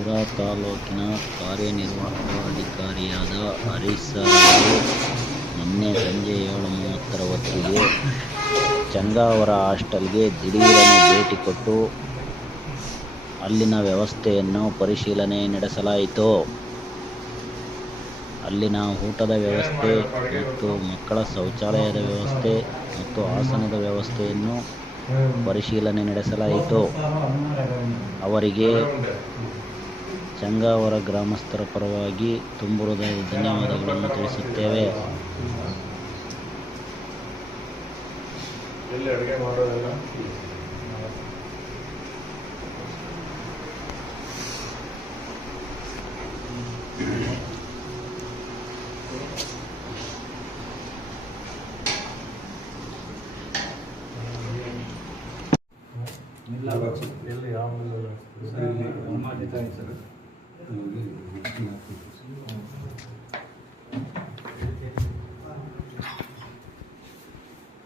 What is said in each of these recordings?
ಶಿರಾ ತಾಲೂಕಿನ ಕಾರ್ಯನಿರ್ವಾಹಕಾಧಿಕಾರಿಯಾದ ಹರೀಶ್ ಸರ್ ಅವರು ನಿನ್ನೆ ಸಂಜೆ 7:30 ಹೊತ್ತಿಗೆ ಚಂಗಾವರ ಹಾಸ್ಟೆಲ್ಗೆ ದಿಢೀರನೆ ಭೇಟಿ ಕೊಟ್ಟು ಅಲ್ಲಿನ ವ್ಯವಸ್ಥೆಯನ್ನು ಪರಿಶೀಲನೆ ನಡೆಸಲಾಯಿತು. ಅಲ್ಲಿನ ಊಟದ ವ್ಯವಸ್ಥೆ ಮತ್ತು ಮಕ್ಕಳ ಶೌಚಾಲಯದ ವ್ಯವಸ್ಥೆ ಮತ್ತು ಆಸನದ ವ್ಯವಸ್ಥೆಯನ್ನು ಪರಿಶೀಲನೆ ನಡೆಸಲಾಯಿತು. ಅವರಿಗೆ ಚಂಗಾವರ ಗ್ರಾಮಸ್ಥರ ಪರವಾಗಿ ತುಂಬು ಹೃದಯದ ಧನ್ಯವಾದಗಳನ್ನು ತಿಳಿಸುತ್ತೇವೆ.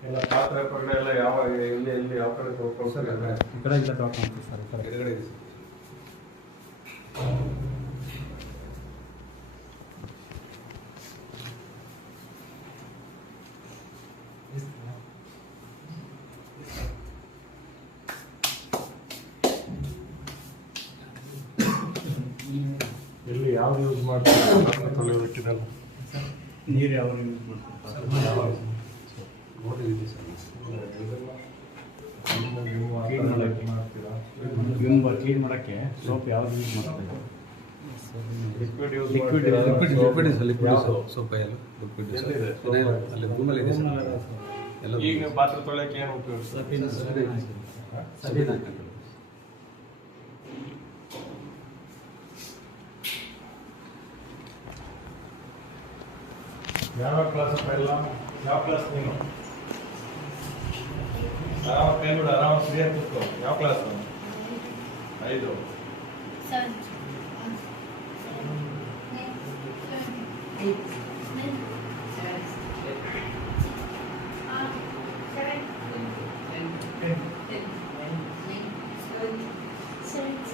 ಎಲ್ಲ ಪಾತ್ರೆ ಪಗಡೆ ಎಲ್ಲ ಯಾವ ಎಲ್ಲಿ ಯಾವ ಕಡೆ ಸರ್ ಈ ಕಡೆ ಇಲ್ಲ ತಗೊಂಡು ಸರ್ ಎದುರುಗಡೆ ಇದೆ ಎಲ್ಲಿ ಯಾವ್ದು ಯೂಸ್ ಮಾಡ್ತಾರೆ ತೊಳೆಯೋದಕ್ಕಿದೆಲ್ಲ ನೀರು ಯಾವ ಯೂಸ್ ಮಾಡ್ತಾರೆ ಕ್ಲೀನ್ ಮಾಡೋಕ್ಕೆ ಸೋಪ್ ಯಾವ್ದು ಯೂಸ್ ಮಾಡ್ತಾರೆ? ಈಗ ಪಾತ್ರೆ ತೊಳೆಯಕ್ಕೆ ಏನು ಉಪಯೋಗಿಸ್ತಾರೆ? ಯಾವ ಕ್ಲಾಸ್ ಎಲ್ಲ ಯಾವ ಕ್ಲಾಸ್ ನೀನು ಆರಾಮ ಕೈ ಬಿಡು, ಆರಾಮ ಫ್ರೀಯಾಗಿ ಕೂತ್ಕೋ. ಯಾವ ಕ್ಲಾಸ್? 5.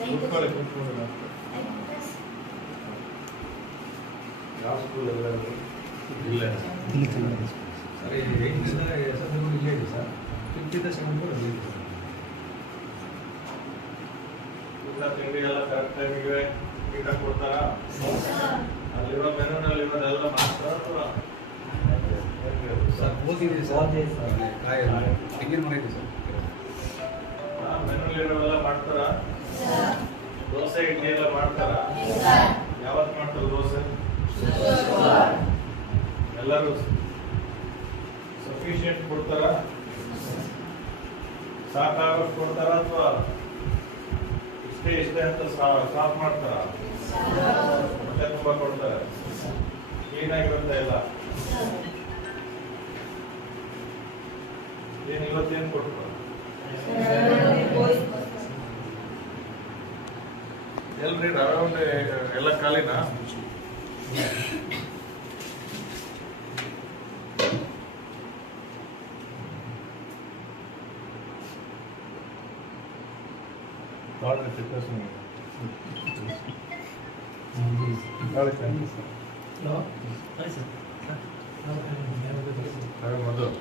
ಕೂತ್ಕೊಳ್ಳಿ. ಯಾವ ಸ್ಕೂಲ್ ಎಲ್ಲ ಇಲ್ಲ ಸರ್, 8ರಿಂದ 7 ಇಲ್ಲೇ ಇದೆ ಸರ್. 5th 7th ಇಲ್ಲೇ ಇದೆ ಸರ್. ಊಟ ತಿಂಡಿ ಎಲ್ಲ ಕರೆಕ್ಟ್ ಟೈಮಿಗೆ ನೀಟಾಗಿ ಕೊಡ್ತಾರಾ? ಅಲ್ಲಿರೋ ಮೆನುನಲ್ಲಿರೋದೆಲ್ಲ ಮಾಡ್ತಾರಾ ಅಥವಾ ಸರ್ ಓದಿದೆ ಸರ್, ತೆಂಗಿನ ಮರ ಇದೆ ಸರ್. ಮೆನುನಲ್ಲಿರೋವೆಲ್ಲ ಮಾಡ್ತಾರಾ? ದೋಸೆ ಇಡ್ಲಿ ಎಲ್ಲ ಮಾಡ್ತಾರಾ? ಯಾವತ್ತು ಮಾಡ್ತಾರೆ ದೋಸೆ? ಎಲ್ಲರೂ ಸಫಿಷಿಯೆಂಟ್ ಕೊಡ್ತಾರಾ? ಸಾಕಾಗೋಷ್ಟು ಕೊಡ್ತಾರಾ ಅಥವಾ ಇಷ್ಟೇ ಅಂತ ಸ್ಟಾಪ್ ಮಾಡ್ತಾರಾ? ಹೊಟ್ಟೆ ತುಂಬ ಕೊಡ್ತಾರೆ? ಕ್ಲೀನಾಗಿರುತ್ತೆ ಎಲ್ಲ? ಏನು ಇವತ್ತೇನು ಕೊಡ್ತಾರೆ? ಎಲ್ರಿ ರೌಂಡ್ ಎಲ್ಲ ಖಾಲಿನಾ? ನಾಳೆ ಫಿಟ್ನೆಸ್ ನಾಳೆ ಸರ್ ಮೊದಲು